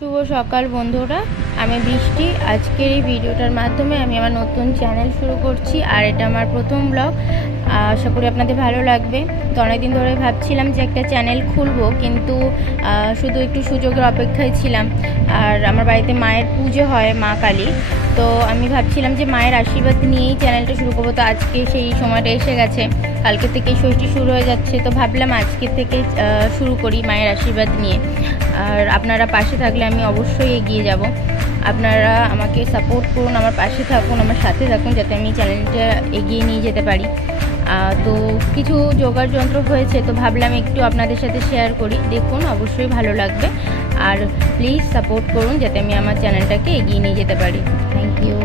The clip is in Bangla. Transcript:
শুভ সকাল বন্ধুরা, আমি বৃষ্টি। আজকের এই ভিডিওটার মাধ্যমে আমি আমার নতুন চ্যানেল শুরু করছি, আর এটা আমার প্রথম ব্লগ। আশা করি আপনাদের ভালো লাগবে। তো অনেকদিন ধরে ভাবছিলাম যে একটা চ্যানেল খুলবো, কিন্তু শুধু একটু সুযোগের অপেক্ষায় ছিলাম। আর আমার বাড়িতে মায়ের পুজো হয়, মা কালী। তো আমি ভাবছিলাম যে মায়ের আশীর্বাদ নিয়েই চ্যানেলটা শুরু করবো। তো আজকে সেই সময়টা এসে গেছে, কালকে থেকে ষষ্ঠী শুরু হয়ে যাচ্ছে। তো ভাবলাম আজকে থেকে শুরু করি মায়ের আশীর্বাদ নিয়ে। আর আপনারা পাশে থাকলে আমি অবশ্যই এগিয়ে যাব। আপনারা আমাকে সাপোর্ট করুন, আমার পাশে থাকুন, আমার সাথে থাকুন, যাতে আমি চ্যানেলটা এগিয়ে নিয়ে যেতে পারি। তো কিছু জোগাড় যন্ত্র হয়েছে, তো ভাবলাম একটু আপনাদের সাথে শেয়ার করি। দেখুন, অবশ্যই ভালো লাগবে। আর প্লিজ সাপোর্ট করুন, যাতে আমি আমার চ্যানেলটাকে এগিয়ে নিয়ে যেতে পারি। Thank you.